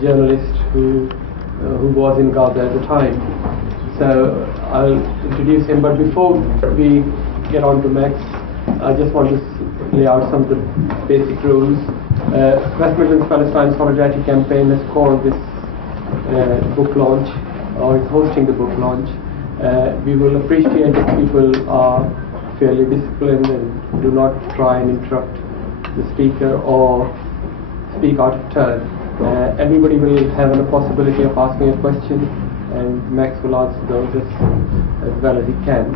journalist who was in Gaza at the time. So I'll introduce him, but before we get on to Max, I just want to lay out some of the basic rules. West Midlands Palestine Solidarity Campaign has called this book launch, or is hosting the book launch. We will appreciate if people are fairly disciplined and do not try and interrupt the speaker or speak out of turn. Everybody will have a possibility of asking a question, and Max will answer those as well as he can.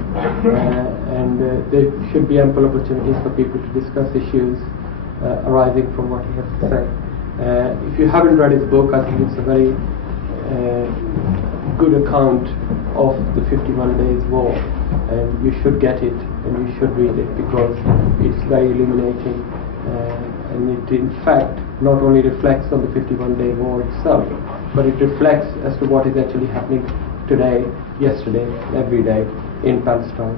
And there should be ample opportunities for people to discuss issues arising from what he has to say. If you haven't read his book, I think it's a very good account of the 51 Days War, and you should get it and you should read it, because it's very illuminating, and it in fact not only reflects on the 51-day war itself, but it reflects as to what is actually happening today, yesterday, every day in Palestine.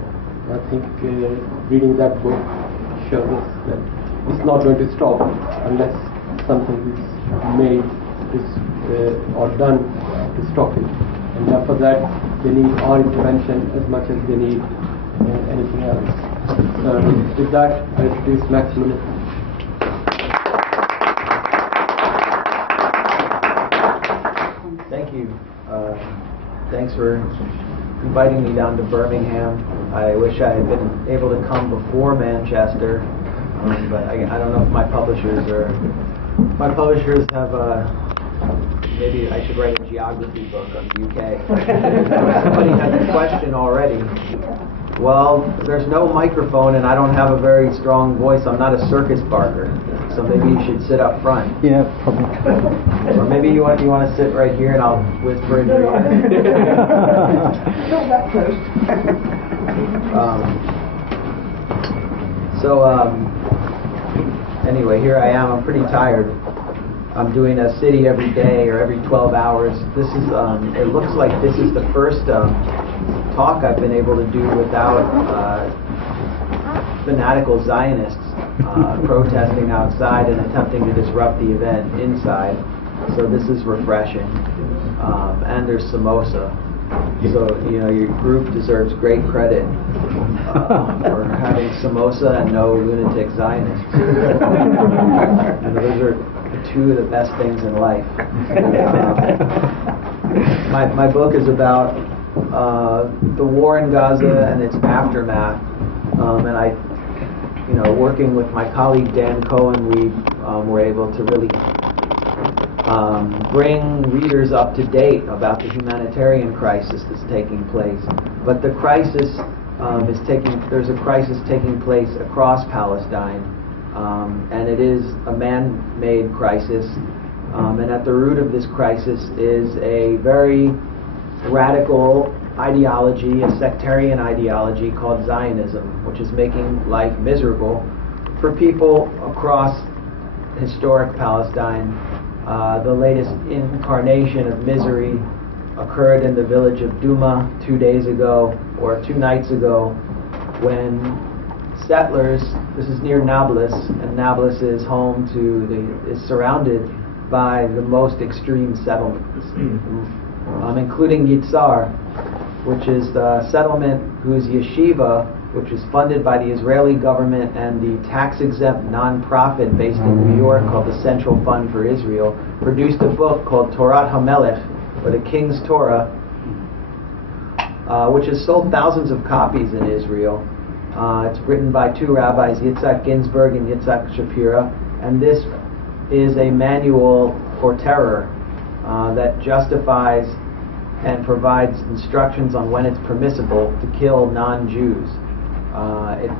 I think reading that book shows us that it's not going to stop unless something is made or done to stop it. And for that, they need our intervention as much as they need anything else. So with that, I introduce MaxBlumnethal. Thank you. Thanks for inviting me down to Birmingham. I wish I had been able to come before Manchester, but I don't know if my publishers have maybe I should write a geography book on the UK. Somebody has a question already. Well, there's no microphone and I don't have a very strong voice. I'm not a circus barker, so maybe you should sit up front. Yeah, probably. Or maybe you want to sit right here and I'll whisper in your ear. Not that close. Anyway, here I am. I'm pretty tired. I'm doing a city every day or every 12 hours. This is, it looks like this is the first talk I've been able to do without fanatical Zionists protesting outside and attempting to disrupt the event inside. So this is refreshing. And there's samosa. So, you know, your group deserves great credit for having samosa and no lunatic Zionists. And those are two of the best things in life. My book is about the war in Gaza and its aftermath, and I, you know, working with my colleague Dan Cohen, we were able to really bring readers up to date about the humanitarian crisis that's taking place. But the crisis there's a crisis taking place across Palestine. And it is a man-made crisis, and at the root of this crisis is a very radical ideology, a sectarian ideology called Zionism, which is making life miserable for people across historic Palestine. The latest incarnation of misery occurred in the village of Duma 2 days ago, or 2 nights ago, when settlers, this is near Nablus, and Nablus is home to is surrounded by the most extreme settlements, including Yitzhar, which is the settlement whose yeshiva, which is funded by the Israeli government and the tax-exempt non-profit based in New York called the Central Fund for Israel, produced a book called Torat HaMelech, or the King's Torah, which has sold thousands of copies in Israel. It's written by 2 rabbis, Yitzhak Ginsburg and Yitzhak Shapira, and this is a manual for terror that justifies and provides instructions on when it's permissible to kill non-Jews. It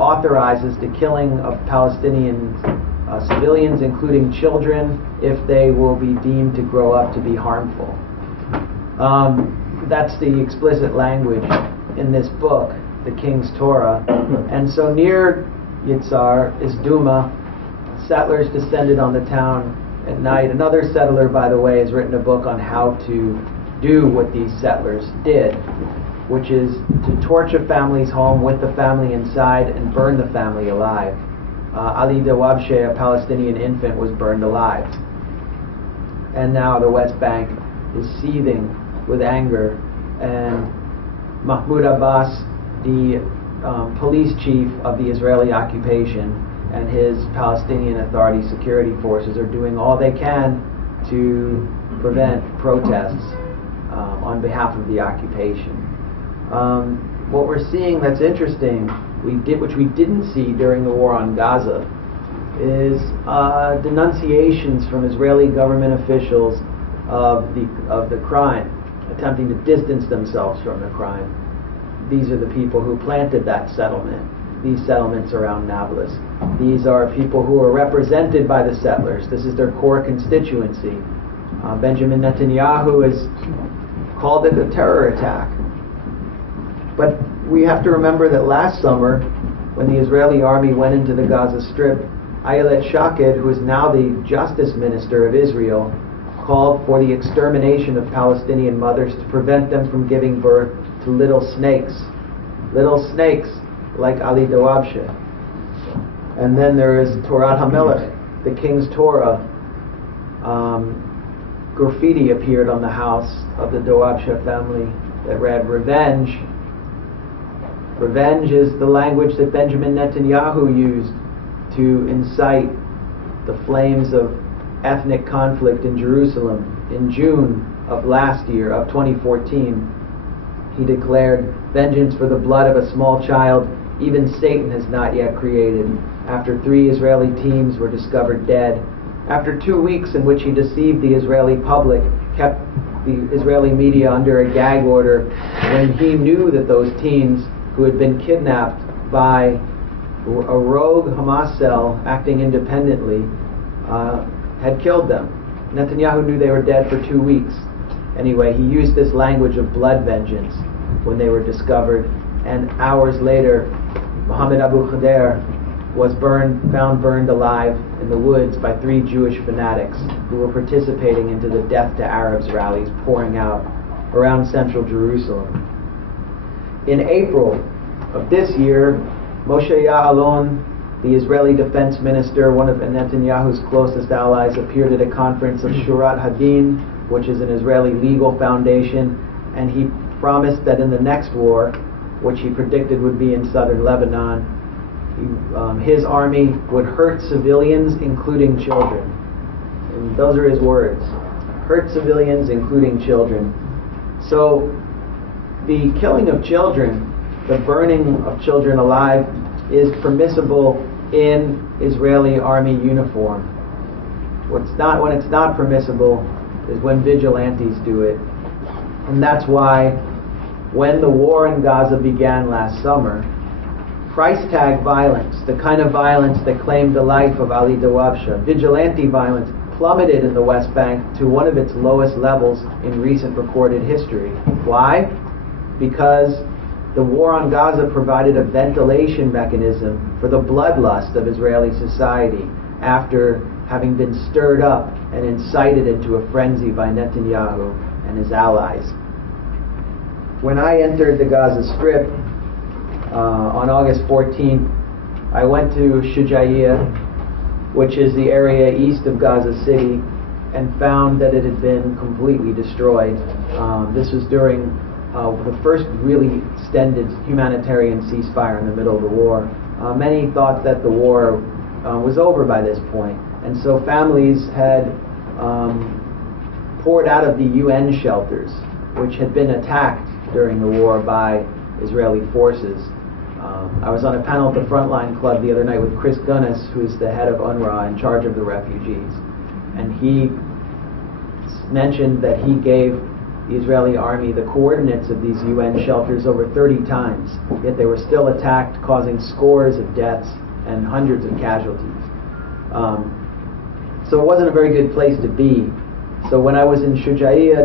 authorizes the killing of Palestinian civilians, including children, if they will be deemed to grow up to be harmful. That's the explicit language in this book, the King's Torah. And so near Yitzhar is Duma. Settlers descended on the town at night. Another settler, by the way, has written a book on how to do what these settlers did, which is to torch a family's home with the family inside and burn the family alive. Ali Dawabshe, a Palestinian infant, was burned alive. and now the West Bank is seething with anger. And Mahmoud Abbas, the police chief of the Israeli occupation, and his Palestinian Authority security forces are doing all they can to prevent protests on behalf of the occupation. What we're seeing that's interesting, which we didn't see during the war on Gaza, is denunciations from Israeli government officials of the crime, attempting to distance themselves from the crime. These are the people who planted that settlement, these settlements around Nablus. These are people who are represented by the settlers. This is their core constituency. Benjamin Netanyahu has called it a terror attack. But we have to remember that last summer, when the Israeli army went into the Gaza Strip, Ayelet Shaked, who is now the Justice Minister of Israel, called for the extermination of Palestinian mothers to prevent them from giving birth to little snakes like Ali Dawabshe. And then there is Torat HaMelech, the King's Torah. Graffiti appeared on the house of the Dawabshe family that read, "Revenge." Revenge is the language that Benjamin Netanyahu used to incite the flames of ethnic conflict in Jerusalem. In June of last year, of 2014, he declared, "Vengeance for the blood of a small child, even Satan has not yet created," after 3 Israeli teens were discovered dead. After 2 weeks in which he deceived the Israeli public, kept the Israeli media under a gag order, when he knew that those teens who had been kidnapped by a rogue Hamas cell acting independently had killed them. Netanyahu knew they were dead for 2 weeks. Anyway, he used this language of blood vengeance when they were discovered, and hours later, Mohammed Abu Khader was found burned alive in the woods by 3 Jewish fanatics who were participating into the Death to Arabs rallies pouring out around central Jerusalem. In April of this year, Moshe Ya'alon, the Israeli defense minister, one of Netanyahu's closest allies, appeared at a conference of Shurat Hadin, which is an Israeli legal foundation, and he promised that in the next war, which he predicted would be in southern Lebanon, his army would hurt civilians, including children. And those are his words. Hurt civilians, including children. So the killing of children, the burning of children alive, is permissible in Israeli army uniform. When it's not permissible is when vigilantes do it. And that's why when the war in Gaza began last summer, price tag violence, the kind of violence that claimed the life of Ali Dawabshe, vigilante violence, plummeted in the West Bank to one of its lowest levels in recent recorded history. Why? Because the war on Gaza provided a ventilation mechanism for the bloodlust of Israeli society after having been stirred up and incited into a frenzy by Netanyahu and his allies. When I entered the Gaza Strip on August 14th, I went to Shujaiya, which is the area east of Gaza City, and found that it had been completely destroyed. This was during the first really extended humanitarian ceasefire in the middle of the war. Many thought that the war was over by this point, and so families had poured out of the UN shelters, which had been attacked during the war by Israeli forces. I was on a panel at the Frontline Club the other night with Chris Gunness, who is the head of UNRWA in charge of the refugees, and he mentioned that he gave the Israeli army the coordinates of these UN shelters over 30 times, yet they were still attacked, causing scores of deaths and hundreds of casualties. So it wasn't a very good place to be. So when I was in Shujaiya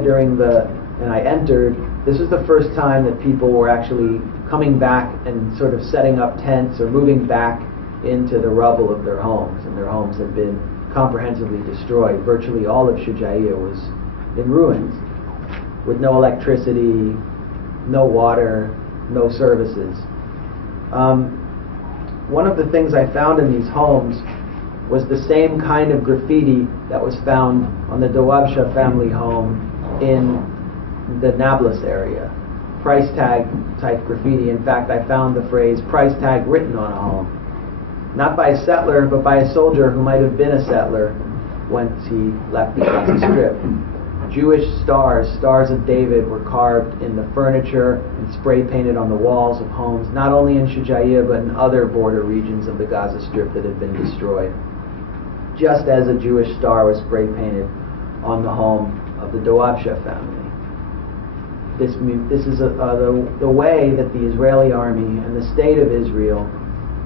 and I entered, this was the first time that people were actually coming back and sort of setting up tents or moving back into the rubble of their homes, and their homes had been comprehensively destroyed. Virtually all of Shujaiya was in ruins, with no electricity, no water, no services. One of the things I found in these homes was the same kind of graffiti that was found on the Dawabsha family home in the Nablus area. Price tag type graffiti. In fact, I found the phrase price tag written on a home. Not by a settler, but by a soldier who might have been a settler once he left the Gaza Strip. Jewish stars, stars of David, were carved in the furniture and spray painted on the walls of homes, not only in Shujaiya but in other border regions of the Gaza Strip that had been destroyed. Just as a Jewish star was spray painted on the home of the Dawabsha family. This is the way that the Israeli army and the state of Israel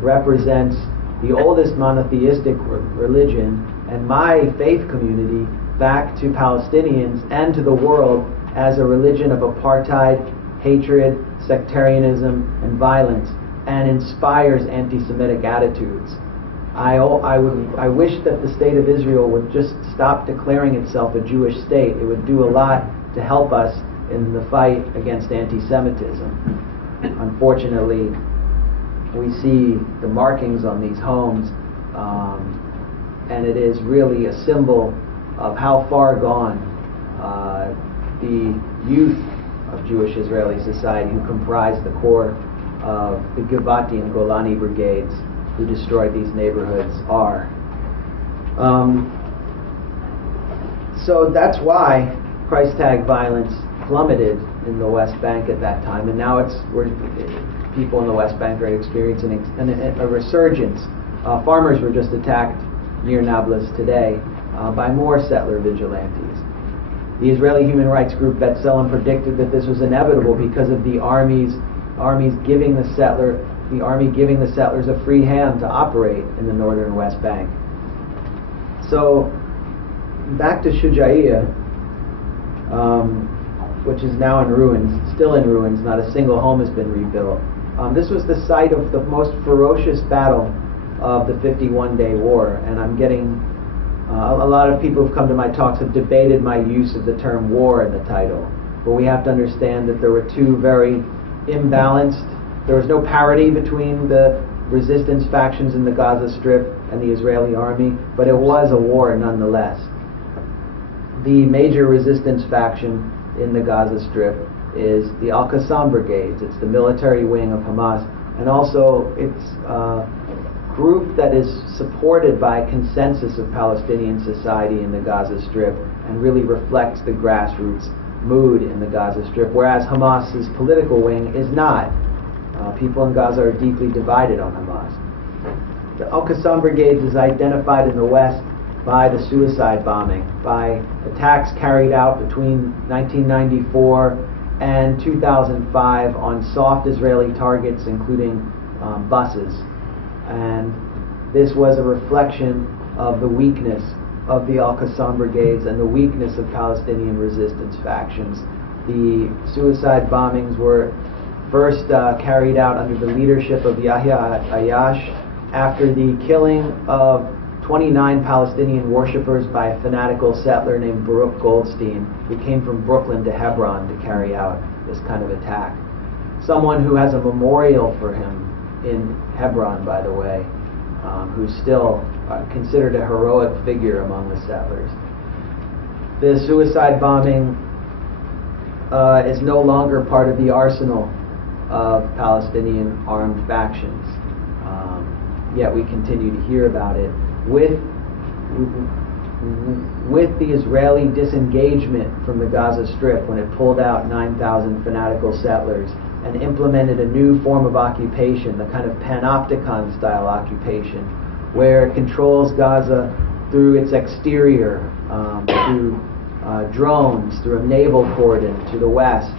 represents the oldest monotheistic religion and my faith community back to Palestinians and to the world as a religion of apartheid, hatred, sectarianism, and violence, and inspires anti-Semitic attitudes. I wish that the state of Israel would just stop declaring itself a Jewish state. It would do a lot to help us in the fight against anti-Semitism. Unfortunately, we see the markings on these homes, and it is really a symbol of how far gone the youth of Jewish Israeli society, who comprise the core of the Givati and Golani brigades who destroyed these neighborhoods, are. So that's why price tag violence plummeted in the West Bank at that time, and now people in the West Bank are experiencing a resurgence. Farmers were just attacked near Nablus today by more settler vigilantes. The Israeli human rights group B'Tselem predicted that this was inevitable because of the army giving the settlers a free hand to operate in the northern West Bank. So back to Shujaiya, which is now in ruins, still in ruins. Not a single home has been rebuilt. This was the site of the most ferocious battle of the 51-day war, and I'm getting a lot of people who've come to my talks have debated my use of the term war in the title, but we have to understand that there were two very imbalanced, there was no parity between the resistance factions in the Gaza Strip and the Israeli army, but it was a war nonetheless. The major resistance faction in the Gaza Strip is the Al-Qassam brigades. It's the military wing of Hamas, and also it's group that is supported by consensus of Palestinian society in the Gaza Strip and really reflects the grassroots mood in the Gaza Strip, whereas Hamas's political wing is not. People in Gaza are deeply divided on Hamas. The Al-Qassam brigades is identified in the West by the suicide bombing, by attacks carried out between 1994 and 2005 on soft Israeli targets, including buses. And this was a reflection of the weakness of the Al-Qassam brigades and the weakness of Palestinian resistance factions. The suicide bombings were first carried out under the leadership of Yahya Ayash after the killing of 29 Palestinian worshippers by a fanatical settler named Baruch Goldstein, who came from Brooklyn to Hebron to carry out this kind of attack. Someone who has a memorial for him in Hebron, by the way, who's still considered a heroic figure among the settlers. The suicide bombing is no longer part of the arsenal of Palestinian armed factions, yet we continue to hear about it. With the Israeli disengagement from the Gaza Strip, when it pulled out 9,000 fanatical settlers and implemented a new form of occupation, the kind of panopticon style occupation, where it controls Gaza through its exterior, through drones, through a naval cordon to the west,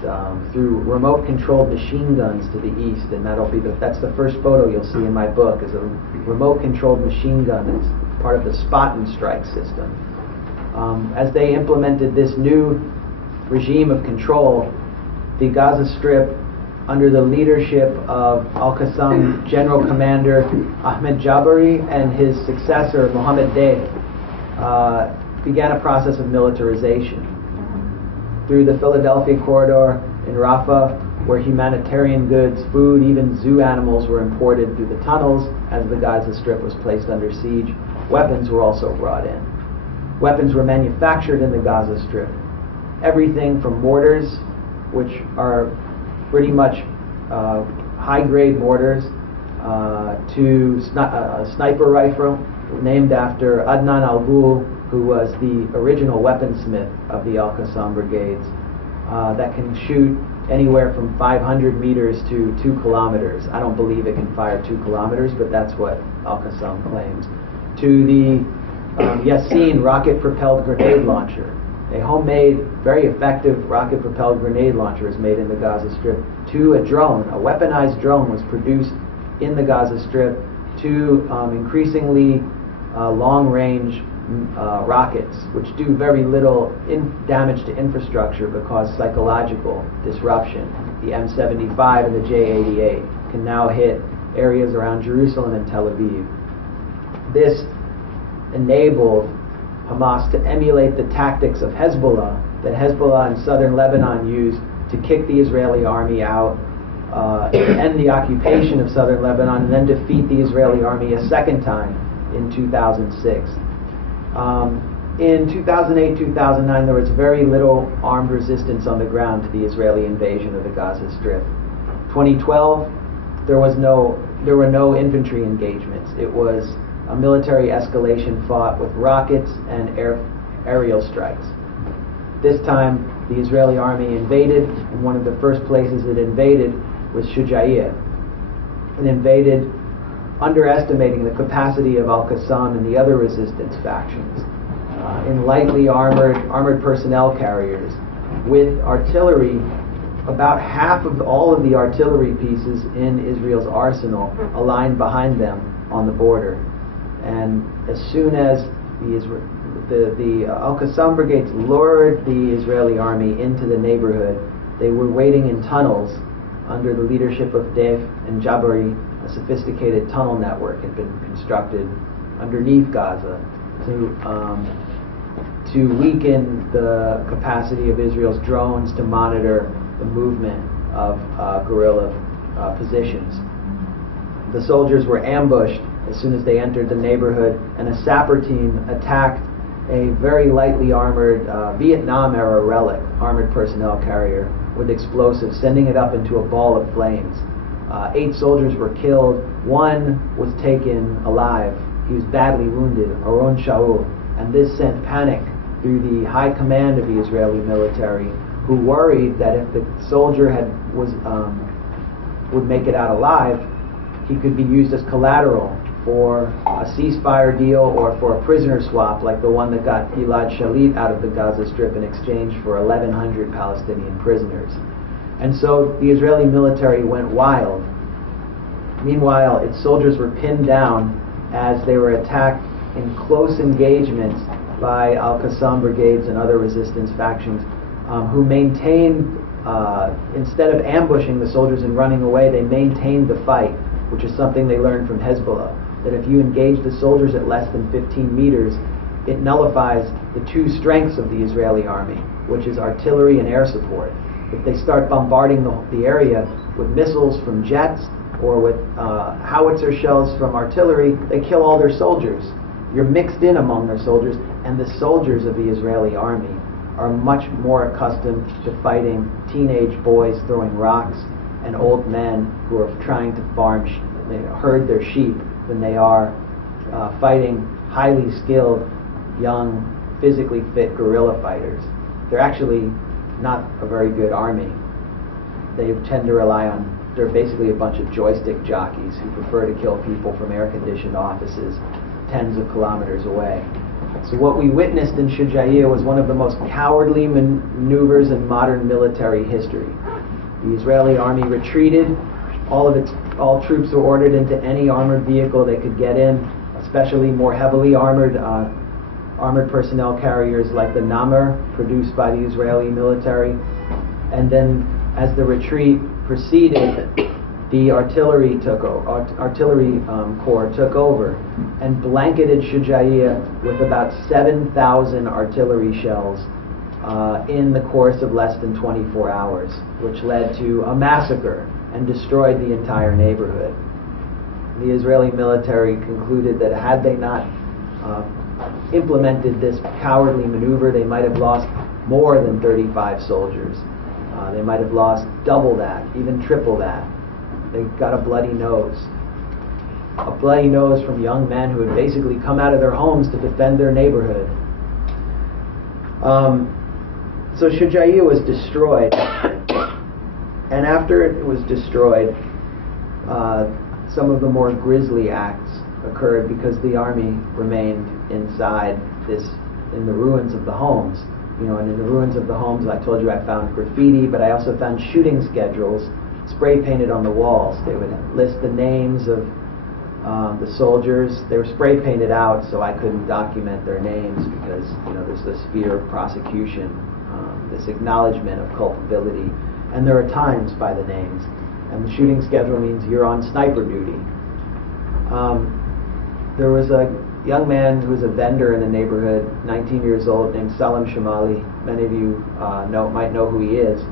through remote controlled machine guns to the east, and that's the first photo you'll see in my book, is a remote controlled machine gun that's part of the spot and strike system. As they implemented this new regime of control, the Gaza Strip, under the leadership of Al-Qassam General Commander Ahmed Jabari and his successor Mohammed Deif, began a process of militarization. Through the Philadelphia corridor in Rafah, where humanitarian goods, food, even zoo animals were imported through the tunnels as the Gaza Strip was placed under siege, weapons were also brought in. Weapons were manufactured in the Gaza Strip. Everything from mortars, which are pretty much high-grade mortars, to a sniper rifle named after Adnan al-Ghul, who was the original weaponsmith of the Al-Qassam brigades, that can shoot anywhere from 500 meters to 2 kilometers. I don't believe it can fire 2 kilometers, but that's what Al-Qassam claims. To the Yassin rocket-propelled grenade launcher. A homemade, very effective rocket-propelled grenade launcher is made in the Gaza Strip. To a drone, a weaponized drone was produced in the Gaza Strip. To increasingly long-range rockets, which do very little damage to infrastructure but cause psychological disruption. The M75 and the J88 can now hit areas around Jerusalem and Tel Aviv. This enabled Hamas to emulate the tactics of Hezbollah that Hezbollah in southern Lebanon used to kick the Israeli army out, end the occupation of southern Lebanon, and then defeat the Israeli army a second time in 2006. In 2008-2009, there was very little armed resistance on the ground to the Israeli invasion of the Gaza Strip. 2012, there were no infantry engagements. It was a military escalation fought with rockets and aerial strikes. This time, the Israeli army invaded, and one of the first places it invaded was Shuja'iyah. It invaded underestimating the capacity of Al-Qassam and the other resistance factions in lightly armored personnel carriers with artillery. About half of all of the artillery pieces in Israel's arsenal aligned behind them on the border. And as soon as the Al-Qassam brigades lured the Israeli army into the neighborhood, they were waiting in tunnels under the leadership of Deif and Jabari. A sophisticated tunnel network had been constructed underneath Gaza to weaken the capacity of Israel's drones to monitor the movement of guerrilla positions. The soldiers were ambushed as soon as they entered the neighborhood, and a sapper team attacked a very lightly armored Vietnam-era relic armored personnel carrier with explosives, sending it up into a ball of flames. 8 soldiers were killed. 1 was taken alive. He was badly wounded, Oron Shaul, and this sent panic through the high command of the Israeli military, who worried that if the soldier would make it out alive, he could be used as collateral for a ceasefire deal or for a prisoner swap like the one that got Gilad Shalit out of the Gaza Strip in exchange for 1,100 Palestinian prisoners. And so the Israeli military went wild. Meanwhile, its soldiers were pinned down as they were attacked in close engagements by Al-Qassam brigades and other resistance factions who maintained, instead of ambushing the soldiers and running away, they maintained the fight, which is something they learned from Hezbollah, that if you engage the soldiers at less than 15 meters, it nullifies the 2 strengths of the Israeli army, which is artillery and air support. If they start bombarding the area with missiles from jets or with howitzer shells from artillery, they kill all their soldiers. You're mixed in among their soldiers, and the soldiers of the Israeli army are much more accustomed to fighting teenage boys throwing rocks and old men who are trying to herd their sheep than they are fighting highly skilled, young, physically fit guerrilla fighters. They're actually not a very good army. They tend to rely on, they're basically a bunch of joystick jockeys who prefer to kill people from air-conditioned offices tens of kilometers away. So what we witnessed in Shuja'iyah was one of the most cowardly maneuvers in modern military history. The Israeli army retreated. All troops were ordered into any armored vehicle they could get in, especially more heavily armored personnel carriers like the Namr, produced by the Israeli military. And then as the retreat proceeded, the artillery corps took over and blanketed Shuja'iyah with about 7,000 artillery shells in the course of less than 24 hours, which led to a massacre and destroyed the entire neighborhood. The Israeli military concluded that had they not implemented this cowardly maneuver, they might have lost more than 35 soldiers. They might have lost double that, even triple that. They got a bloody nose. A bloody nose from young men who had basically come out of their homes to defend their neighborhood. So Shujaiya was destroyed, and after it was destroyed, some of the more grisly acts occurred because the army remained inside in the ruins of the homes. And in the ruins of the homes, I told you I found graffiti, but I also found shooting schedules spray painted on the walls. They would list the names of the soldiers. They were spray painted out, so I couldn't document their names because there's this fear of prosecution, this acknowledgement of culpability, and there are times by the names. And the shooting schedule means you're on sniper duty. There was a young man who was a vendor in the neighborhood, 19 years old, named Salam Shamali. Many of you might know who he is.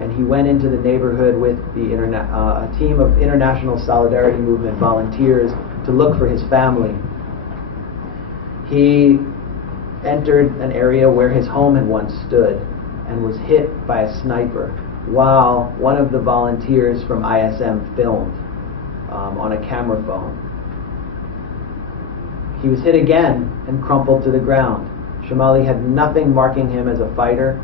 And he went into the neighborhood with a team of International Solidarity Movement volunteers to look for his family. He entered an area where his home had once stood and was hit by a sniper while one of the volunteers from ISM filmed on a camera phone. He was hit again and crumpled to the ground. Shamali had nothing marking him as a fighter,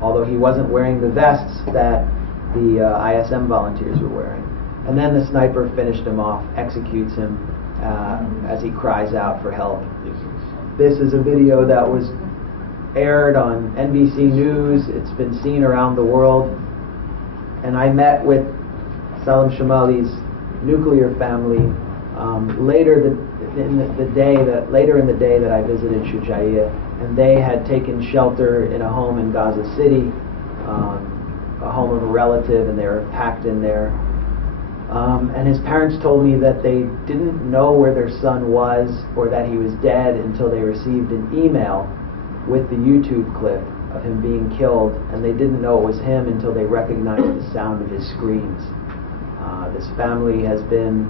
although he wasn't wearing the vests that the ISM volunteers were wearing. And then the sniper finished him off, executes him as he cries out for help. This is a video that was aired on NBC News. It's been seen around the world. And I met with Salam Shamali's nuclear family later in the day that I visited Shujaiya, and they had taken shelter in a home in Gaza City, a home of a relative, and they were packed in there. And his parents told me that they didn't know where their son was or that he was dead until they received an email with the YouTube clip of him being killed, and they didn't know it was him until they recognized the sound of his screams. This family has been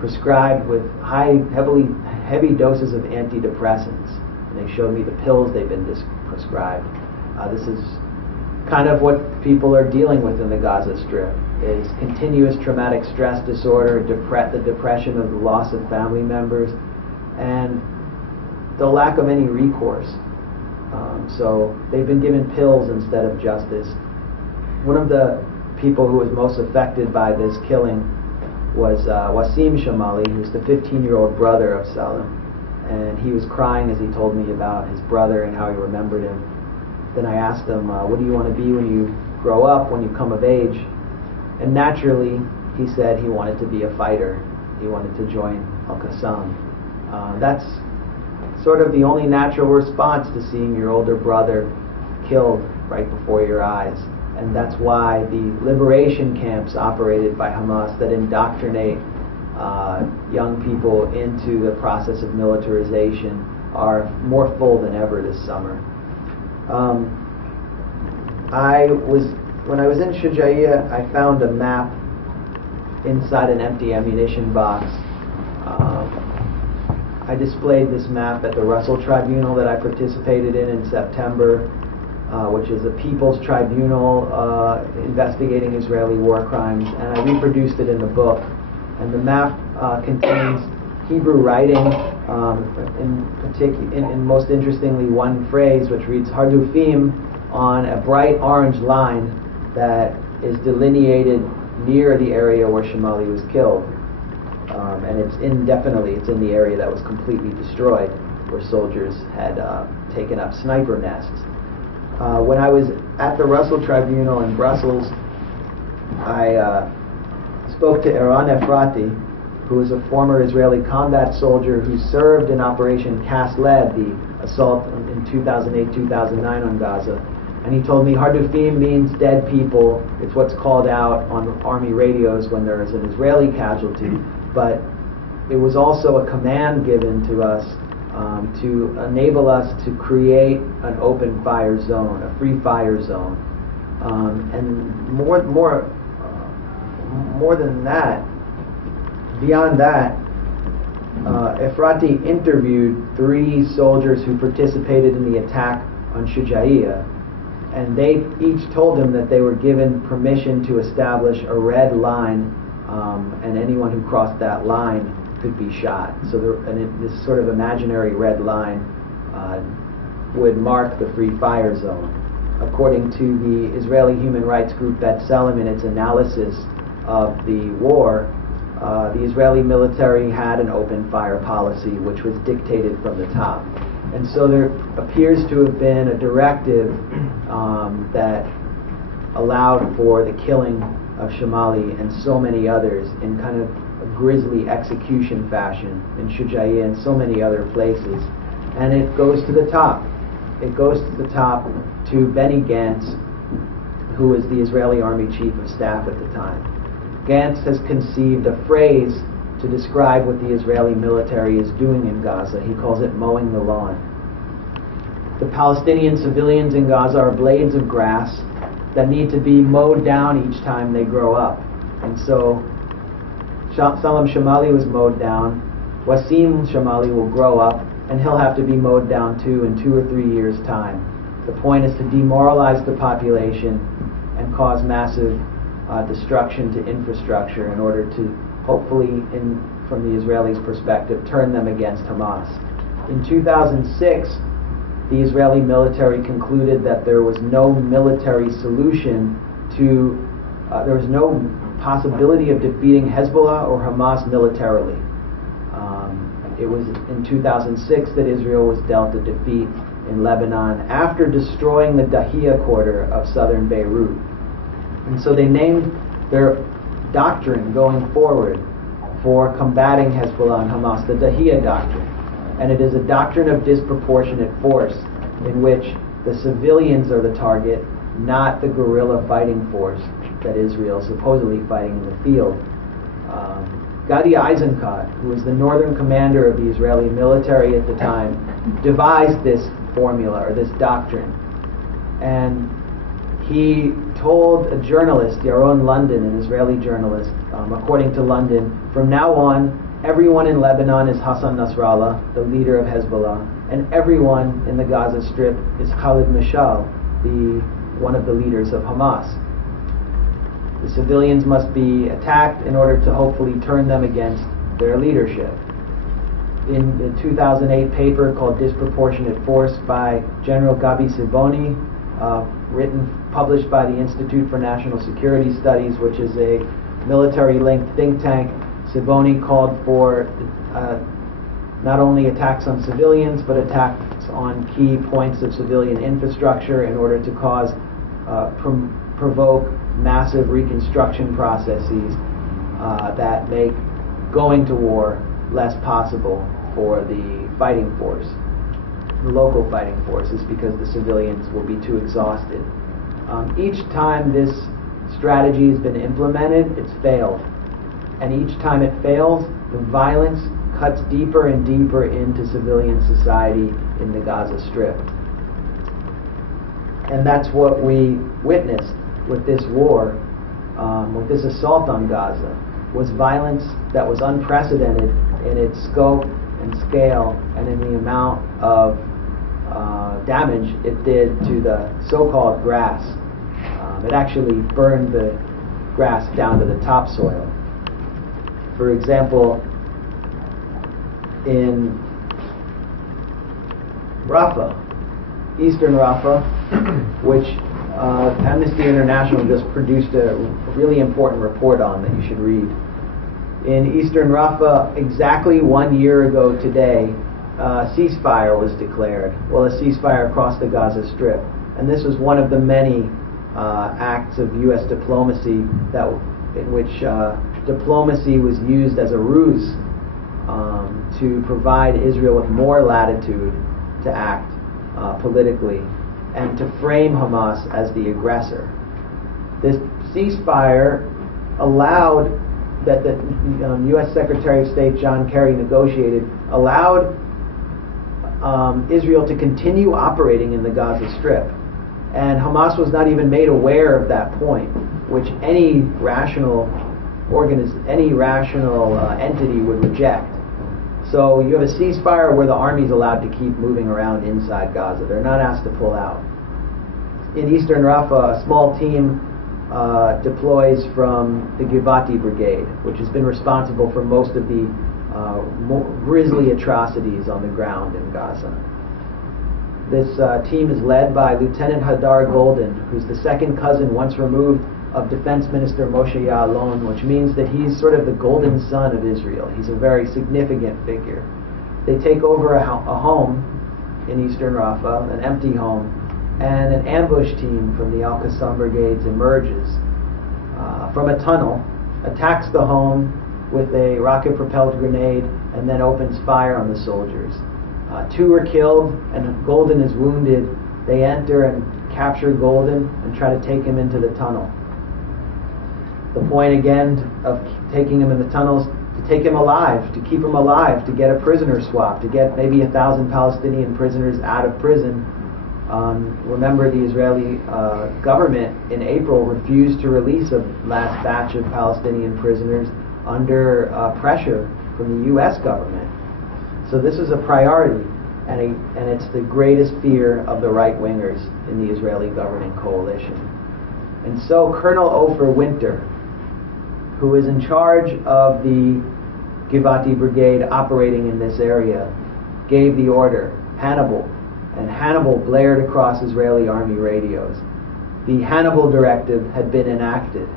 prescribed with heavy doses of antidepressants, and they showed me the pills they've been prescribed. This is kind of what people are dealing with in the Gaza Strip, is continuous traumatic stress disorder, the depression of the loss of family members, and the lack of any recourse. So they've been given pills instead of justice. One of the people who was most affected by this killing was Wasim Shamali, who's the 15-year-old brother of Salam. And he was crying as he told me about his brother and how he remembered him. Then I asked him, what do you want to be when you grow up, when you come of age? And naturally, he said he wanted to be a fighter. He wanted to join Al-Qassam. That's sort of the only natural response to seeing your older brother killed right before your eyes. And that's why the liberation camps operated by Hamas that indoctrinate young people into the process of militarization are more full than ever this summer. When I was in Shujaiya, I found a map inside an empty ammunition box. I displayed this map at the Russell Tribunal that I participated in September, which is a people's tribunal investigating Israeli war crimes, and I reproduced it in the book. And the map contains Hebrew writing, in most interestingly one phrase which reads Hardufim on a bright orange line that is delineated near the area where Shamali was killed. And it's in the area that was completely destroyed, where soldiers had taken up sniper nests. When I was at the Russell Tribunal in Brussels, I spoke to Eran Efrati, who was a former Israeli combat soldier who served in Operation Cast Lead, the assault in 2008-2009 on Gaza. And he told me Hardufim means dead people. It's what's called out on army radios when there is an Israeli casualty. But it was also a command given to us to enable us to create an open fire zone, a free fire zone. And more than that, beyond that, Efrati interviewed 3 soldiers who participated in the attack on Shujaiya, and they each told him that they were given permission to establish a red line, and anyone who crossed that line could be shot. So this sort of imaginary red line would mark the free fire zone. According to the Israeli human rights group B'Tselem, in its analysis of the war, the Israeli military had an open fire policy which was dictated from the top. And so there appears to have been a directive that allowed for the killing of Shamali and so many others in kind of a grisly execution fashion in Shujaiya and so many other places. And it goes to the top. It goes to the top to Benny Gantz, who was the Israeli Army Chief of Staff at the time. Gantz has conceived a phrase to describe what the Israeli military is doing in Gaza. He calls it mowing the lawn. The Palestinian civilians in Gaza are blades of grass that need to be mowed down each time they grow up. And so Salam Shamali was mowed down. Wasim Shamali will grow up, and he'll have to be mowed down too in 2 or 3 years' time. The point is to demoralize the population and cause massive destruction to infrastructure in order to hopefully, from the Israelis' perspective, turn them against Hamas. In 2006, the Israeli military concluded that there was no military solution to, there was no possibility of defeating Hezbollah or Hamas militarily. It was in 2006 that Israel was dealt a defeat in Lebanon after destroying the Dahiya quarter of southern Beirut. And so they named their doctrine going forward for combating Hezbollah and Hamas the Dahiya doctrine. And it is a doctrine of disproportionate force in which the civilians are the target, not the guerrilla fighting force that Israel is supposedly fighting in the field. Gadi Eisenkot, who was the northern commander of the Israeli military at the time, devised this formula, or this doctrine. And he told a journalist, Yaron London, an Israeli journalist, according to London, from now on, everyone in Lebanon is Hassan Nasrallah, the leader of Hezbollah, and everyone in the Gaza Strip is Khalid Mashal, one of the leaders of Hamas. The civilians must be attacked in order to hopefully turn them against their leadership. In the 2008 paper called Disproportionate Force by General Gabi Siboni, published by the Institute for National Security Studies, which is a military-linked think tank, Siboni called for not only attacks on civilians, but attacks on key points of civilian infrastructure in order to provoke massive reconstruction processes that make going to war less possible for the fighting force, the local fighting forces, because the civilians will be too exhausted. Each time this strategy has been implemented, it's failed. And each time it fails, the violence cuts deeper and deeper into civilian society in the Gaza Strip. And that's what we witnessed with this war, with this assault on Gaza, was violence that was unprecedented in its scope and scale and in the amount of damage it did to the so-called grass. It actually burned the grass down to the topsoil. For example, in Rafah, eastern Rafah, which Amnesty International just produced a really important report on that you should read. In eastern Rafah, exactly 1 year ago today, a ceasefire was declared. Well, a ceasefire across the Gaza Strip. And this was one of the many acts of U.S. diplomacy in which diplomacy was used as a ruse to provide Israel with more latitude to act politically and to frame Hamas as the aggressor. This ceasefire allowed that the U.S. Secretary of State John Kerry negotiated, allowed Israel to continue operating in the Gaza Strip. And Hamas was not even made aware of that point, which any rational entity would reject. So you have a ceasefire where the army's allowed to keep moving around inside Gaza. They're not asked to pull out. In eastern Rafah, a small team deploys from the Givati Brigade, which has been responsible for most of the grisly atrocities on the ground in Gaza. This team is led by Lieutenant Hadar Golden, who's the second cousin once removed of Defense Minister Moshe Ya'alon, which means that he's sort of the golden son of Israel. He's a very significant figure. They take over a home in eastern Rafah, an empty home, and an ambush team from the Al-Qassam brigades emerges from a tunnel, attacks the home with a rocket-propelled grenade, and then opens fire on the soldiers. 2 are killed, and Golden is wounded. They enter and capture Golden and try to take him into the tunnel. The point again of taking him in the tunnels, to take him alive, to keep him alive, to get a prisoner swap, to get maybe 1,000 Palestinian prisoners out of prison. Remember, the Israeli government in April refused to release a last batch of Palestinian prisoners under pressure from the U.S. government. So this is a priority, and it's the greatest fear of the right-wingers in the Israeli governing coalition. And so Colonel Ofer Winter, who is in charge of the Givati Brigade operating in this area, gave the order, Hannibal, and Hannibal blared across Israeli army radios. The Hannibal Directive had been enacted.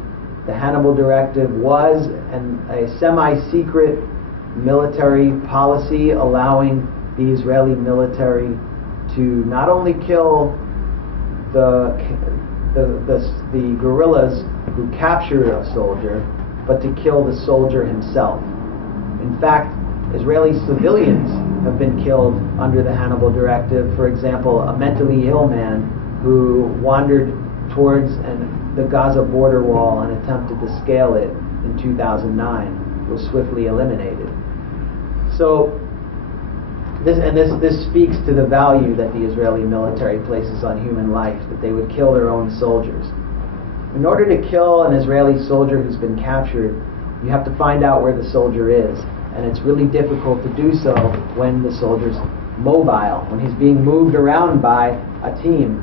The Hannibal Directive was a semi-secret military policy allowing the Israeli military to not only kill the guerrillas who captured a soldier, but to kill the soldier himself. In fact, Israeli civilians have been killed under the Hannibal Directive. For example, a mentally ill man who wandered towards the Gaza border wall and attempted to scale it in 2009 was swiftly eliminated. So this speaks to the value that the Israeli military places on human life, that they would kill their own soldiers. In order to kill an Israeli soldier who's been captured, you have to find out where the soldier is. And it's really difficult to do so when the soldier's mobile, when he's being moved around by a team.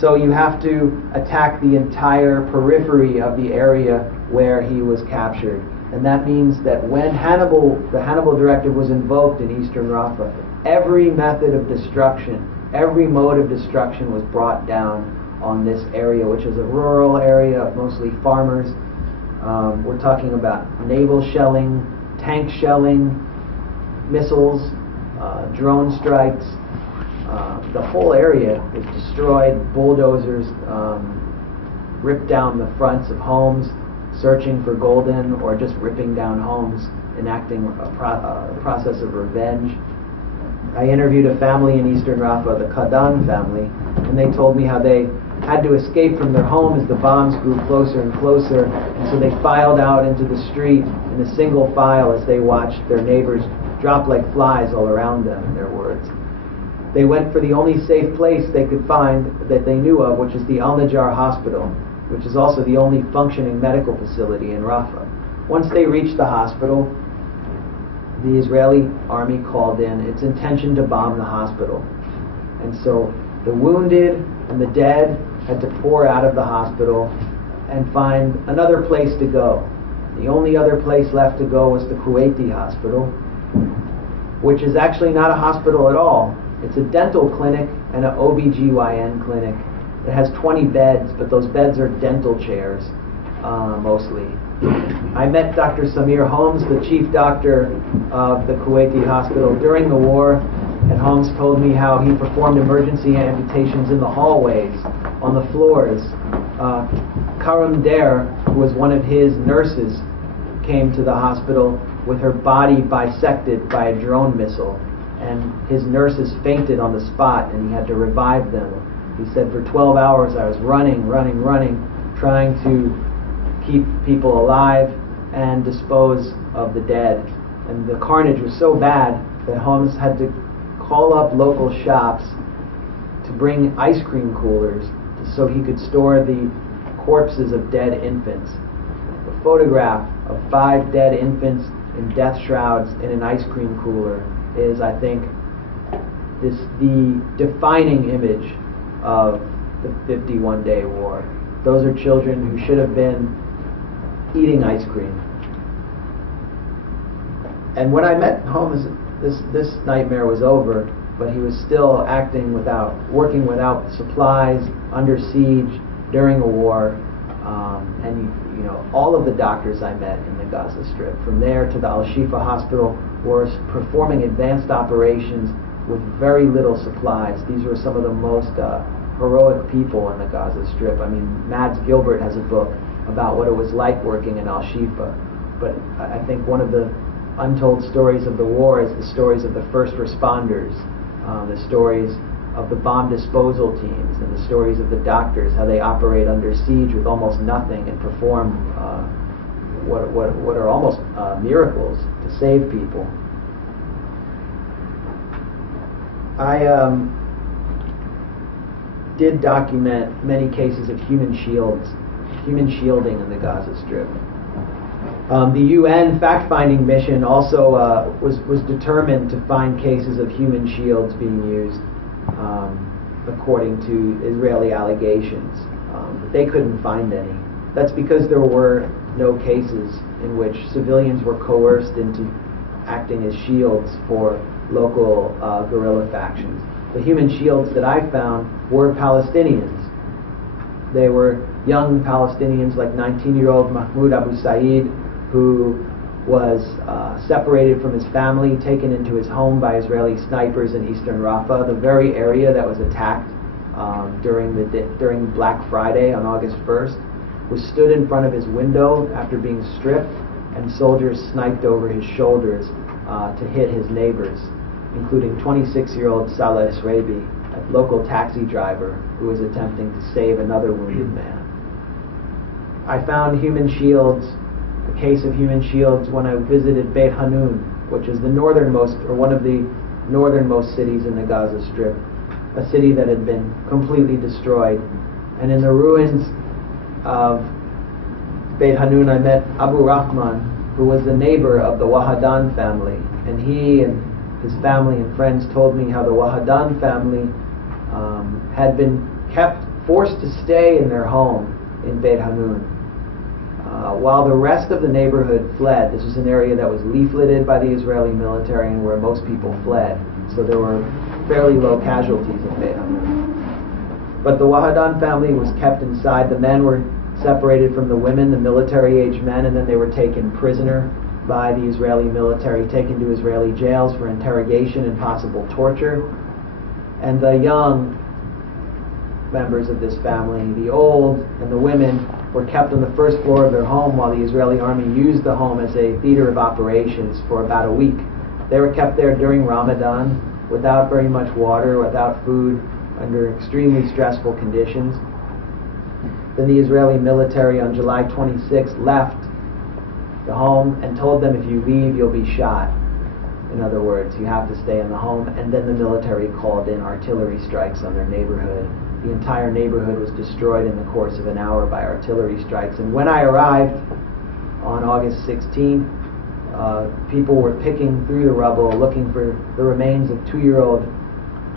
So you have to attack the entire periphery of the area where he was captured. And that means that when the Hannibal Directive was invoked in eastern Rafah, every method of destruction, every mode of destruction was brought down on this area, which is a rural area of mostly farmers. We're talking about naval shelling, tank shelling, missiles, drone strikes. The whole area was destroyed. Bulldozers ripped down the fronts of homes, searching for Golden, or just ripping down homes, enacting a process of revenge. I interviewed a family in eastern Rafah, the Kadan family, and they told me how they had to escape from their home as the bombs grew closer and closer, and so they filed out into the street in a single file as they watched their neighbors drop like flies all around them, in their words. They went for the only safe place they could find that they knew of, which is the Al-Najjar Hospital, which is also the only functioning medical facility in Rafah. Once they reached the hospital, the Israeli army called in its intention to bomb the hospital. And so the wounded and the dead had to pour out of the hospital and find another place to go. The only other place left to go was the Kuwaiti hospital, which is actually not a hospital at all. It's a dental clinic and an OBGYN clinic. It has 20 beds, but those beds are dental chairs, mostly. I met Dr. Samir Holmes, the chief doctor of the Kuwaiti hospital, during the war, and Holmes told me how he performed emergency amputations in the hallways, on the floors. Karim Der, who was one of his nurses, came to the hospital with her body bisected by a drone missile, and his nurses fainted on the spot, and he had to revive them. He said, for 12 hours I was running, trying to keep people alive and dispose of the dead. And the carnage was so bad that Holmes had to call up local shops to bring ice cream coolers so he could store the corpses of dead infants. A photograph of 5 dead infants in death shrouds, in an ice cream cooler, is, I think, the defining image of the 51-day war. Those are children who should have been eating ice cream. And when I met Holmes, this nightmare was over, but he was still working without supplies, under siege, during a war, and all of the doctors I met in the Gaza Strip, from there to the Al-Shifa hospital, were performing advanced operations with very little supplies. These were some of the most heroic people in the Gaza Strip. I mean, Mads Gilbert has a book about what it was like working in Al-Shifa, but I think one of the untold stories of the war is the stories of the first responders, the stories of the bomb disposal teams, and the stories of the doctors, how they operate under siege with almost nothing and perform what are almost miracles to save people. I did document many cases of human shielding in the Gaza Strip. The UN fact-finding mission also was determined to find cases of human shields being used, according to Israeli allegations. But they couldn't find any. That's because there were no cases in which civilians were coerced into acting as shields for local guerrilla factions. The human shields that I found were Palestinians. They were young Palestinians like 19-year-old Mahmoud Abu Said, who was separated from his family, taken into his home by Israeli snipers in eastern Rafah, the very area that was attacked during Black Friday on August 1st, was stood in front of his window after being stripped, and soldiers sniped over his shoulders to hit his neighbors, including 26-year-old Salah Israbi, a local taxi driver who was attempting to save another wounded man. I found human shields, a case of human shields, when I visited Beit Hanun, which is the northernmost, or one of the northernmost cities in the Gaza Strip, a city that had been completely destroyed. And in the ruins of Beit Hanun, I met Abu Rahman, who was the neighbor of the Wahadan family, and he and his family and friends told me how the Wahadan family had been forced to stay in their home in Beit Hanun, while the rest of the neighborhood fled. This was an area that was leafleted by the Israeli military and where most people fled, so there were fairly low casualties in Beit Hanun. But the Wahadan family was kept inside. The men were separated from the women, the military-age men, and then they were taken prisoner by the Israeli military, taken to Israeli jails for interrogation and possible torture. And the young members of this family, the old and the women, were kept on the first floor of their home while the Israeli army used the home as a theater of operations for about a week. They were kept there during Ramadan without very much water, without food, under extremely stressful conditions. Then the Israeli military on July 26th left the home and told them, if you leave, you'll be shot. In other words, you have to stay in the home. And then the military called in artillery strikes on their neighborhood. The entire neighborhood was destroyed in the course of an hour by artillery strikes. And when I arrived on August 16th, people were picking through the rubble looking for the remains of 2-year-old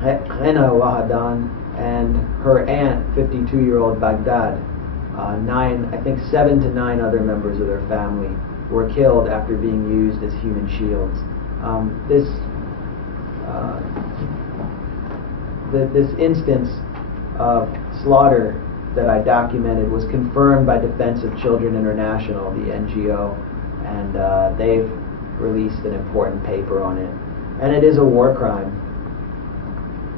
Rena Wahadan and her aunt, 52-year-old Baghdad. 7 to 9 other members of their family were killed after being used as human shields. This instance of slaughter that I documented was confirmed by Defense of Children International, the NGO, and they've released an important paper on it. And it is a war crime.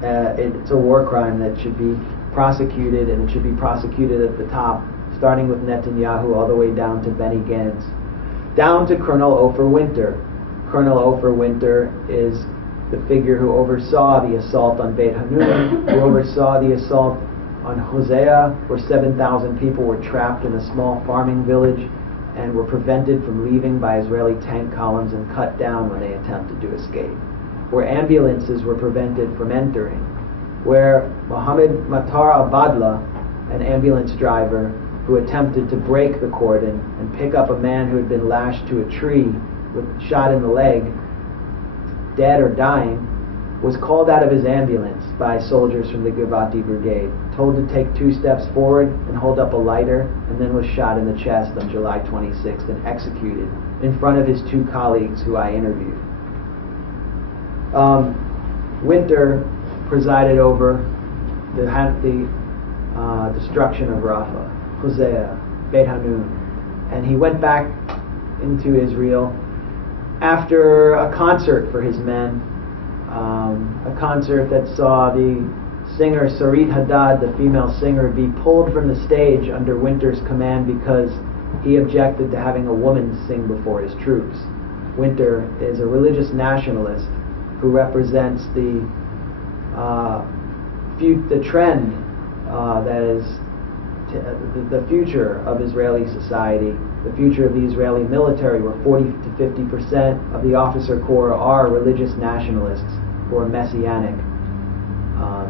It's a war crime that should be prosecuted, and it should be prosecuted at the top, starting with Netanyahu all the way down to Benny Gantz, down to Colonel Ofer Winter. Colonel Ofer Winter is the figure who oversaw the assault on Beit Hanun, who oversaw the assault on Hosea, where 7,000 people were trapped in a small farming village and were prevented from leaving by Israeli tank columns and cut down when they attempted to escape, where ambulances were prevented from entering, where Mohammed Matar Abadla, an ambulance driver who attempted to break the cordon and pick up a man who had been lashed to a tree with shot in the leg, dead or dying, was called out of his ambulance by soldiers from the Givati Brigade, told to take 2 steps forward and hold up a lighter, and then was shot in the chest on July 26th and executed in front of his 2 colleagues who I interviewed. Winter presided over the destruction of Rafah, Hosea, Beit Hanun, and he went back into Israel after a concert for his men, a concert that saw the singer Sarit Haddad, the female singer, be pulled from the stage under Winter's command because he objected to having a woman sing before his troops. Winter is a religious nationalist who represents the trend that is the future of Israeli society, the future of the Israeli military, where 40 to 50% of the officer corps are religious nationalists who are messianic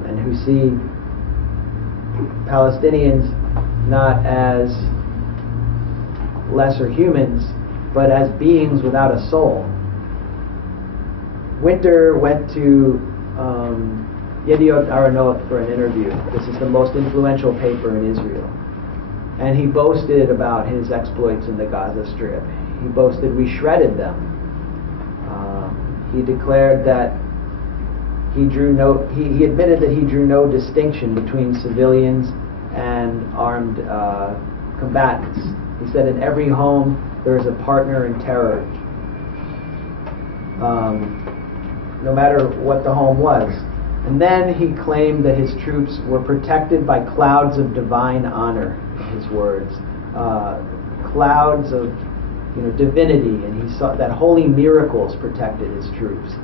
and who see Palestinians not as lesser humans, but as beings without a soul. Winter went to Yediot Aharonot for an interview. This is the most influential paper in Israel. And he boasted about his exploits in the Gaza Strip. He boasted, we shredded them. He declared that he admitted that he drew no distinction between civilians and armed combatants. He said in every home there is a partner in terror, no matter what the home was. And then he claimed that his troops were protected by clouds of divine honor, in his words, clouds of divinity, and he saw that holy miracles protected his troops.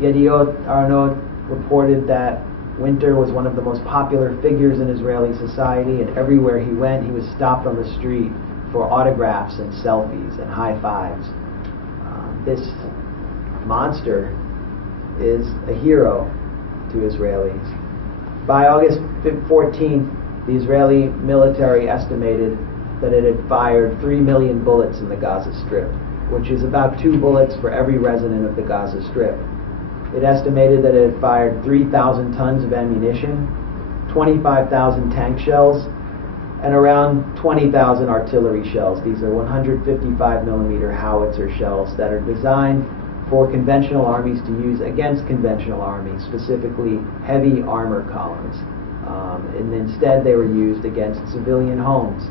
Yediot Aharonot reported that Winter was one of the most popular figures in Israeli society, and everywhere he went, he was stopped on the street for autographs and selfies and high fives. This monster is a hero to Israelis. By August 14th, the Israeli military estimated that it had fired 3 million bullets in the Gaza Strip, which is about 2 bullets for every resident of the Gaza Strip. It estimated that it had fired 3,000 tons of ammunition, 25,000 tank shells, and around 20,000 artillery shells. These are 155 millimeter howitzer shells that are designed for conventional armies to use against conventional armies, specifically heavy armor columns. And instead they were used against civilian homes.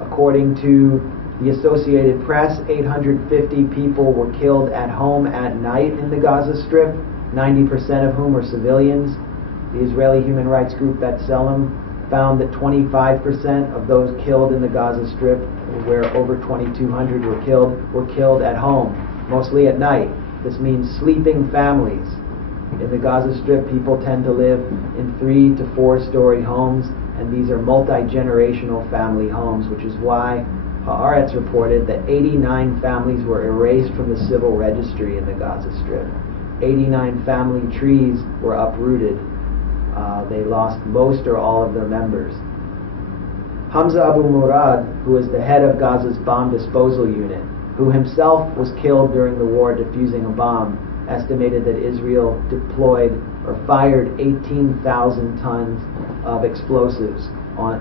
According to the Associated Press, 850 people were killed at home at night in the Gaza Strip, 90% of whom were civilians. The Israeli human rights group B'Tselem found that 25% of those killed in the Gaza Strip, where over 2,200 were killed at home, mostly at night. This means sleeping families. In the Gaza Strip, people tend to live in 3 to 4 story homes, and these are multi-generational family homes, which is why Haaretz reported that 89 families were erased from the civil registry in the Gaza Strip. 89 family trees were uprooted. They lost most or all of their members. Hamza Abu Murad, who is the head of Gaza's bomb disposal unit, who himself was killed during the war defusing a bomb, estimated that Israel deployed or fired 18,000 tons of explosives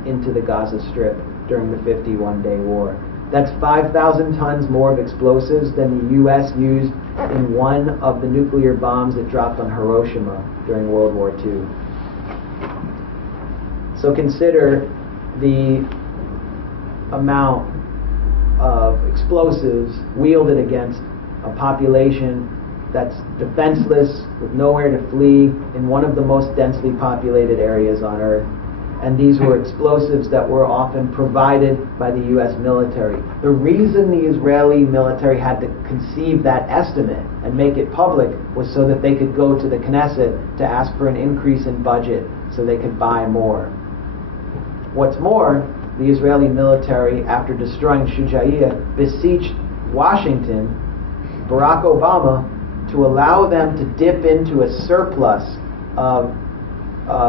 into the Gaza Strip during the 51-day war. That's 5,000 tons more of explosives than the U.S. used in one of the nuclear bombs that dropped on Hiroshima during World War II. So consider the amount of explosives wielded against a population that's defenseless, with nowhere to flee, in one of the most densely populated areas on Earth. And these were explosives that were often provided by the U.S. military. The reason the Israeli military had to conceive that estimate and make it public was so that they could go to the Knesset to ask for an increase in budget so they could buy more. What's more, the Israeli military, after destroying Shujaiya, beseeched Washington, Barack Obama, to allow them to dip into a surplus of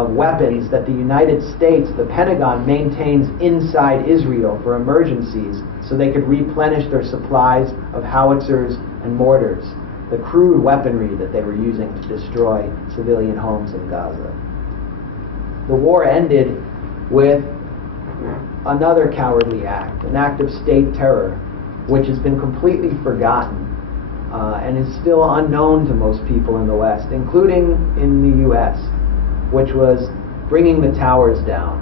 weapons that the United States, the Pentagon, maintains inside Israel for emergencies so they could replenish their supplies of howitzers and mortars, the crude weaponry that they were using to destroy civilian homes in Gaza. The war ended with another cowardly act, an act of state terror, which has been completely forgotten and is still unknown to most people in the West, including in the U.S., which was bringing the towers down.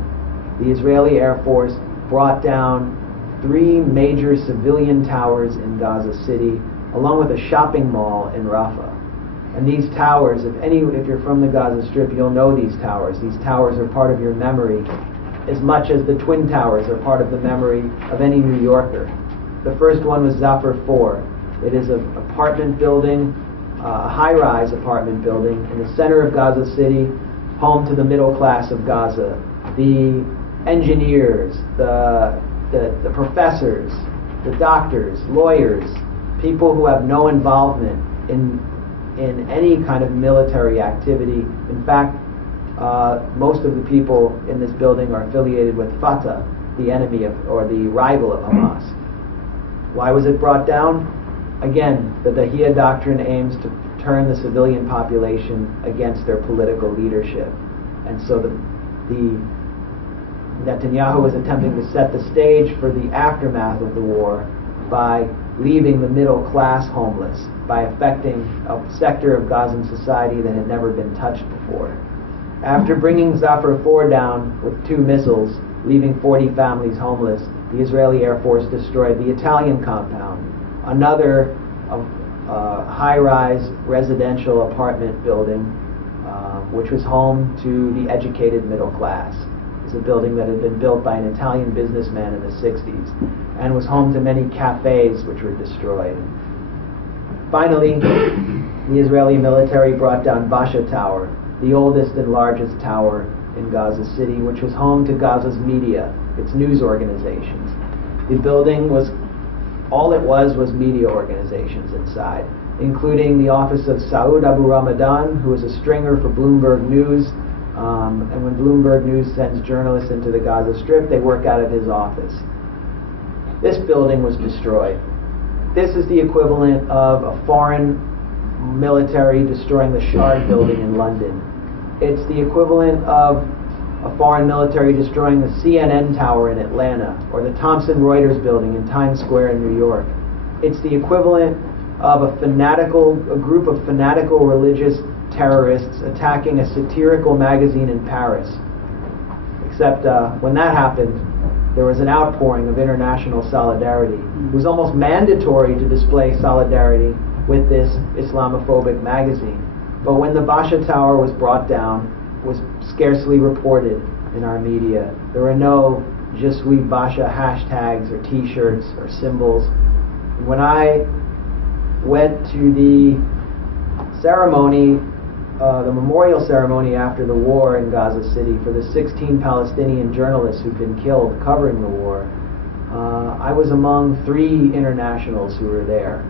The Israeli Air Force brought down 3 major civilian towers in Gaza City, along with a shopping mall in Rafah. And these towers, if you're from the Gaza Strip, you'll know these towers. These towers are part of your memory, as much as the Twin Towers are part of the memory of any New Yorker. The first one was Zafar 4. It is an apartment building, a high-rise apartment building in the center of Gaza City, home to the middle class of Gaza, the engineers, the professors, the doctors, lawyers, people who have no involvement in any kind of military activity. In fact, most of the people in this building are affiliated with Fatah, the enemy or the rival of Hamas. Why was it brought down? Again, the Dahiyya doctrine aims to turn the civilian population against their political leadership. And so the Netanyahu was attempting to set the stage for the aftermath of the war by leaving the middle class homeless, by affecting a sector of Gazan society that had never been touched before. After bringing Zafar 4 down with 2 missiles, leaving 40 families homeless, the Israeli Air Force destroyed the Italian compound, another high-rise residential apartment building, which was home to the educated middle class. It's a building that had been built by an Italian businessman in the 60s and was home to many cafes which were destroyed. Finally, the Israeli military brought down Basha Tower, the oldest and largest tower in Gaza City, which was home to Gaza's media, its news organizations. The building all it was media organizations inside, including the office of Saud Abu Ramadan, who was a stringer for Bloomberg News. And when Bloomberg News sends journalists into the Gaza Strip, they work out of his office. This building was destroyed. This is the equivalent of a foreign military destroying the Shard building in London. It's the equivalent of a foreign military destroying the CNN tower in Atlanta or the Thomson Reuters building in Times Square in New York. It's the equivalent of a group of fanatical religious terrorists attacking a satirical magazine in Paris. Except when that happened, there was an outpouring of international solidarity. It was almost mandatory to display solidarity with this Islamophobic magazine. But when the Basha Tower was brought down, it was scarcely reported in our media. There were no Je suis Basha hashtags or t-shirts or symbols. When I went to the ceremony, the memorial ceremony after the war in Gaza City for the 16 Palestinian journalists who'd been killed covering the war, I was among 3 internationals who were there.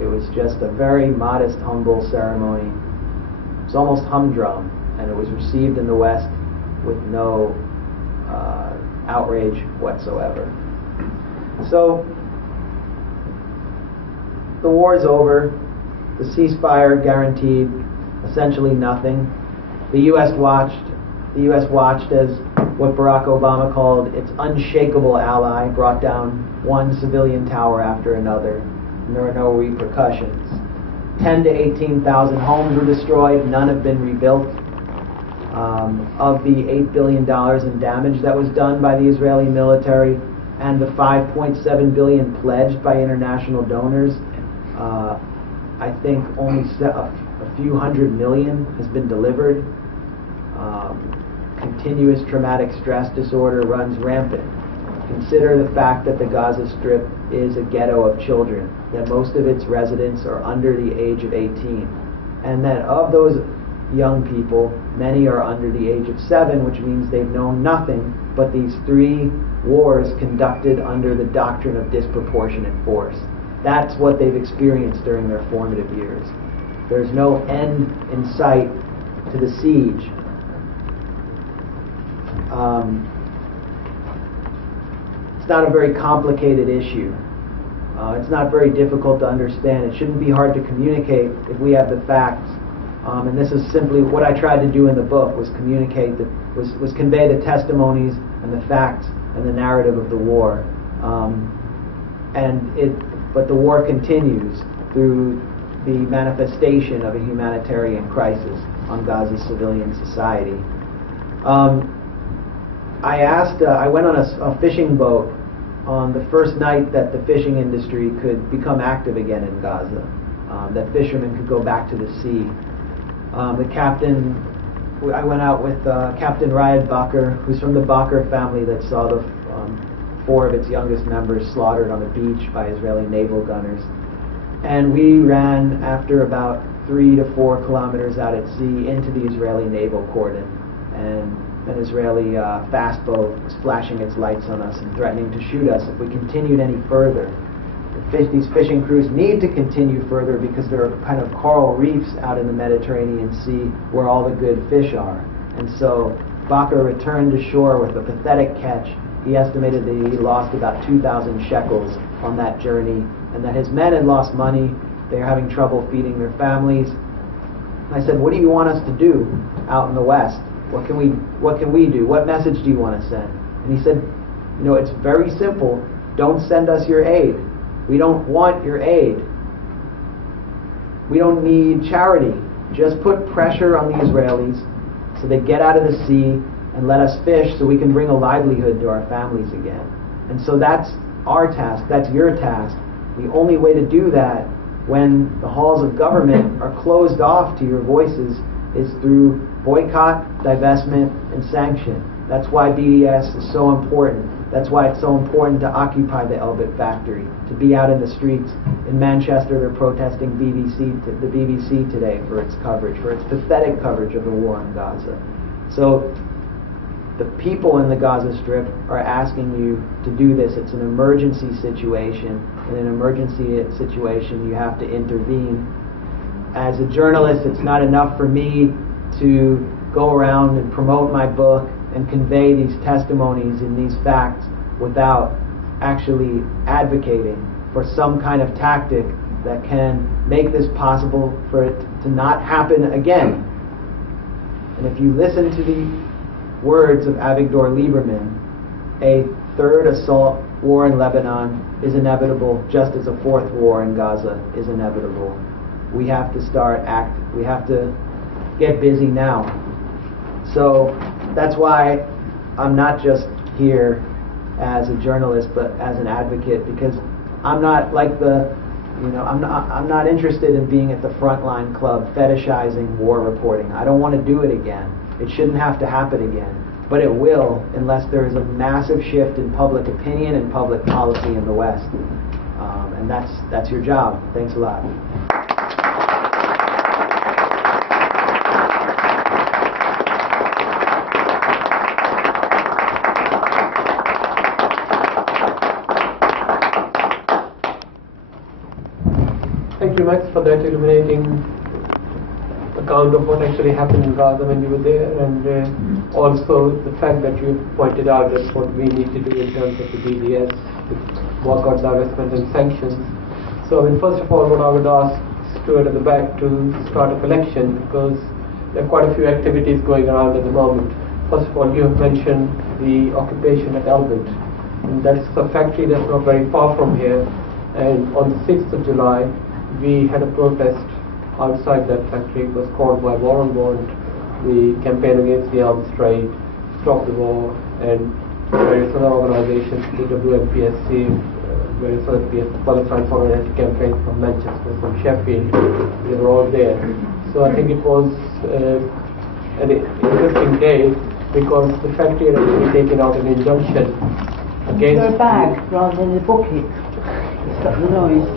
It was just a very modest, humble ceremony. It was almost humdrum, and it was received in the West with no outrage whatsoever. So, the war is over. The ceasefire guaranteed essentially nothing. The U.S. watched as what Barack Obama called its unshakable ally brought down one civilian tower after another, and there were no repercussions. 10 to 18,000 homes were destroyed. None have been rebuilt. Of the $8 billion in damage that was done by the Israeli military and the $5.7 billion pledged by international donors, I think only a few hundred million has been delivered. Continuous traumatic stress disorder runs rampant. Consider the fact that the Gaza Strip is a ghetto of children, that most of its residents are under the age of 18, and that of those young people, many are under the age of 7, which means they've known nothing but these 3 wars conducted under the doctrine of disproportionate force. That's what they've experienced during their formative years. There's no end in sight to the siege. It's not a very complicated issue. It's not very difficult to understand. It shouldn't be hard to communicate if we have the facts. And this is simply what I tried to do in the book, was communicate, was convey the testimonies and the facts and the narrative of the war. But the war continues through the manifestation of a humanitarian crisis on Gaza's civilian society. I went on a fishing boat on the first night that the fishing industry could become active again in Gaza, that fishermen could go back to the sea. The captain, I went out with Captain Riyad Bakr, who's from the Bakr family that saw the 4 of its youngest members slaughtered on a beach by Israeli naval gunners. And we ran, after about 3 to 4 kilometers out at sea, into the Israeli naval cordon. And an Israeli fast boat was flashing its lights on us and threatening to shoot us if we continued any further. These fishing crews need to continue further because there are kind of coral reefs out in the Mediterranean Sea where all the good fish are. And so Bakr returned to shore with a pathetic catch. He estimated that he lost about 2,000 shekels on that journey, and that his men had lost money. They were having trouble feeding their families. And I said, what do you want us to do out in the West? What can we do? What message do you want to send? And he said, you know, it's very simple. Don't send us your aid. We don't want your aid. We don't need charity. Just put pressure on the Israelis so they get out of the sea and let us fish so we can bring a livelihood to our families again. And so that's our task. That's your task. The only way to do that when the halls of government are closed off to your voices is through boycott, divestment, and sanction. That's why BDS is so important. That's why it's so important to occupy the Elbit factory, to be out in the streets. In Manchester, they're protesting the BBC today for its coverage, for its pathetic coverage of the war in Gaza. So the people in the Gaza Strip are asking you to do this. It's an emergency situation. In an emergency situation, you have to intervene. As a journalist, it's not enough for me to go around and promote my book and convey these testimonies and these facts without actually advocating for some kind of tactic that can make this possible for it to not happen again. And if you listen to the words of Avigdor Lieberman, a third assault war in Lebanon is inevitable, just as a fourth war in Gaza is inevitable. We have to we have to get busy now. So that's why I'm not just here as a journalist, but as an advocate, because I'm not like I'm not interested in being at the frontline club fetishizing war reporting. I don't want to do it again. It shouldn't have to happen again. But it will, unless there is a massive shift in public opinion and public policy in the West. And that's your job. Thanks a lot. Thank you, Max, for that illuminating account of what actually happened in Gaza when you were there, and also the fact that you pointed out that what we need to do in terms of the BDS, the boycott, divestment and sanctions. So, first of all, what I would ask Stuart at the back to start a collection, because there are quite a few activities going around at the moment. First of all, you have mentioned the occupation at Elbit, and that's a factory that's not very far from here, and on the 6th of July we had a protest outside that factory. It was called by War on Want, the campaign against the arms trade, Stop the War, and various other organizations, the WMPSC, various other Palestine Solidarity campaigns from Manchester, from Sheffield. They were all there. So I think it was an interesting day, because the factory had actually taken out an injunction against your bag rather than the bucket. Stop the noise.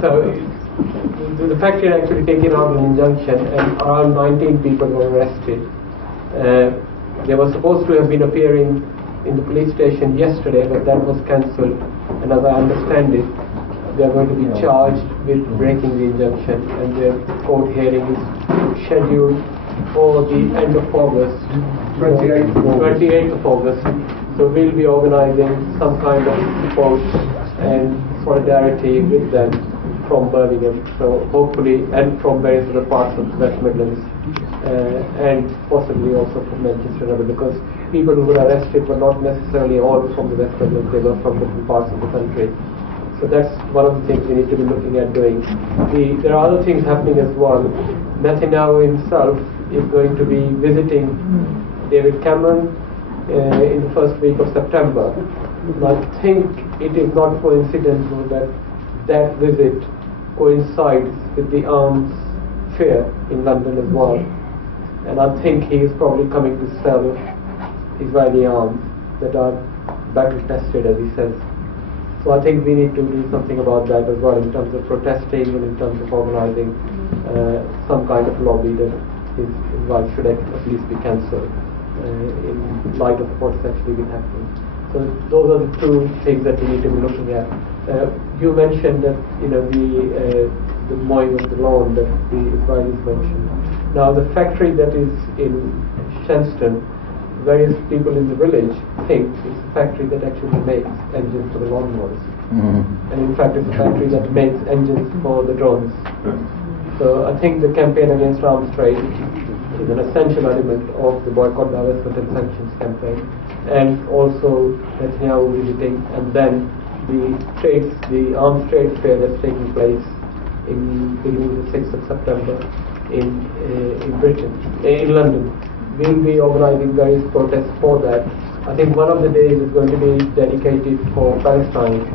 So the factory had actually taken out an injunction, and around 19 people were arrested. They were supposed to have been appearing in the police station yesterday, but that was cancelled, and as I understand it, they are going to be charged with breaking the injunction, and their court hearing is scheduled or the end of August. 28th of August. So we'll be organizing some kind of support and solidarity with them from Birmingham, so hopefully, and from various other parts of the West Midlands, and possibly also from Manchester, because people who were arrested were not necessarily all from the West Midlands, they were from different parts of the country. So that's one of the things we need to be looking at doing. There are other things happening as well. Netanyahu himself is going to be visiting David Cameron in the first week of September. And I think it is not coincidental that that visit coincides with the arms fair in London as well. And I think he is probably coming to sell Israeli arms that are battle tested, as he says. So I think we need to do something about that as well, in terms of protesting and in terms of organizing some kind of lobby that his wife should at least be cancelled in light of what's actually been happening. So those are the two things that we need to be looking at. You mentioned that the mowing of the lawn that the Israelis mentioned. Now the factory that is in Shenston, various people in the village think it's a factory that actually makes engines for the lawnmowers. And in fact it's a factory that makes engines for the drones. So I think the campaign against arms trade is an essential element of the boycott, divestment and sanctions campaign, and also Netanyahu visiting, and then the arms trade fair that's taking place in beginning the 6th of September in London. We'll be organizing various protests for that. I think one of the days is going to be dedicated for Palestine.